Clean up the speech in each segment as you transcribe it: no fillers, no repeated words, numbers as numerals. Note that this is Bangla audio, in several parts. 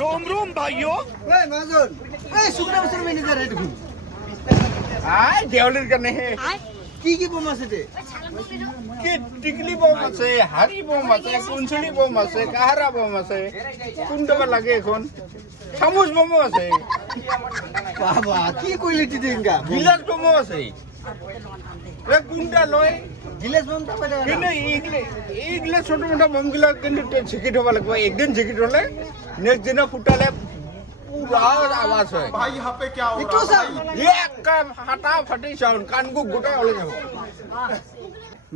रोम रोम भाइयों ওই মাজন এই শুকনা বছর ম্যানেজার এটা কি आय देवलिर करने हैं কি বোম আছে তে कि टिकली बम আছে হাড়ি বম আছে কুনছুলি বম আছে কাহারা বম আছে কোনটা লাগে এখন চামচ বম আছে বাবা কি কইলিটি দিনগা গিলাস বম আছে এ কোনটা লয় গিলাস বোম তা কইরা কিন্তু এইগুলো ছোট মোটা বমগুলো কিন্তু ঝিকিট হবা লাগবে একদিন ঝিকিট হলে নেক্সট দিনে ফুটালে পুরা আওয়াজ হয় একটু সাউ একটা ফাটা ফাটি সাউন্ড কানকু গোটাই হলে যাব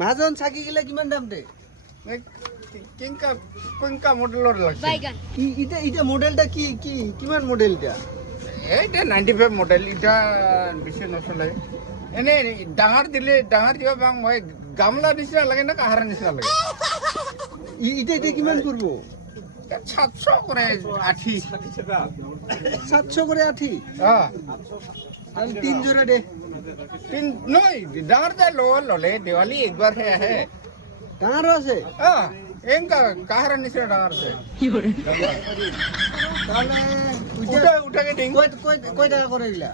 মাজন ছাকি গিলা কিমান দাম দে কিংকা কিংকা মডেলৰ লাগছে ইটা মডেলটা কি কিমান মডেলটা এইটা 95 মডেল এটা বেছি নচলে এনে ডাঙৰ দিলে ডাঙৰ দিবা বাং মই গামলা নিচিনা লাগে না কাহাৰা নিচিনা লাগে ইটা কিমান করব 700 করে আঠি 700 করে আঠি হ্যাঁ তাহলে 3 জোড়া দে তিন নয় ডাঙৰ যে ললে দেৱালী একবাৰ হে আহে ডাঙরও আছে হ্যাঁ এংকা কাহাৰা নিচিনা ডাঙৰ আছে তাহলে উঠাকে দিং কয় টাকা করে দিলা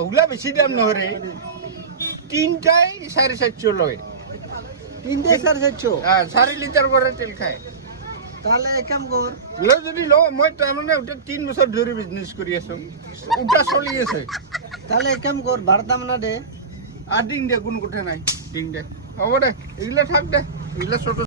ওগুলা বেছি দাম নহরে তিনটাই 450 লয় তিনটে 450 হ্যাঁ 4 লিটার করে তেল খায় তাহলে কাম কর যদি লো মই তাৰমানে ওটা 3 বছৰ ধৰি বিজনেস কৰি আছো ওটা চলি আছে তাহলে কাম কর ভাড়া না দে আর ডিং দে কোনো কথা নাই ডিং দে হ'ব দে এগুলা থাক দে এগুলা ছোট